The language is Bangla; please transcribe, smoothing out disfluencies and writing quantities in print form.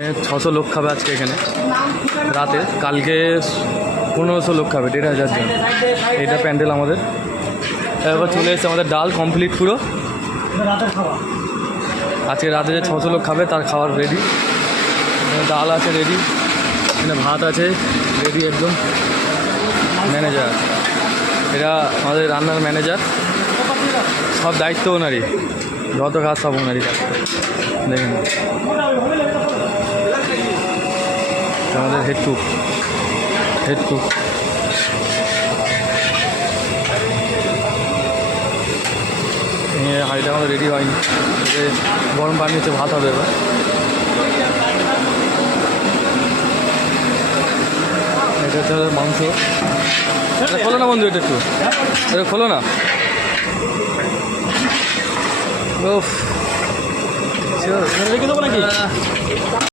600 লোক খাবে আজকে এখানে রাতে, কালকে 1500 লোক খাবে, 1500 জন। এটা প্যান্ডেল আমাদের। এবার চলে এসেছে আমাদের ডাল কমপ্লিট পুরো। আজকে রাতে যে 600 লোক খাবে তার খাবার রেডি। ডাল আছে রেডি, এখানে ভাত আছে রেডি একদম। ম্যানেজার, এরা আমাদের রান্নার ম্যানেজার, সব দায়িত্ব ওনারই, যত কাজ সব ওনারই। দেখেন আমাদের হেড কুক। হাঁড়িটা আমাদের রেডি হয়নি, গরম পানি হচ্ছে, ভাত হবে এবার। এটা হচ্ছে মাংস। এটা খোলো না বন্ধু, এটা খোলো না। রেখে দেবো নাকি?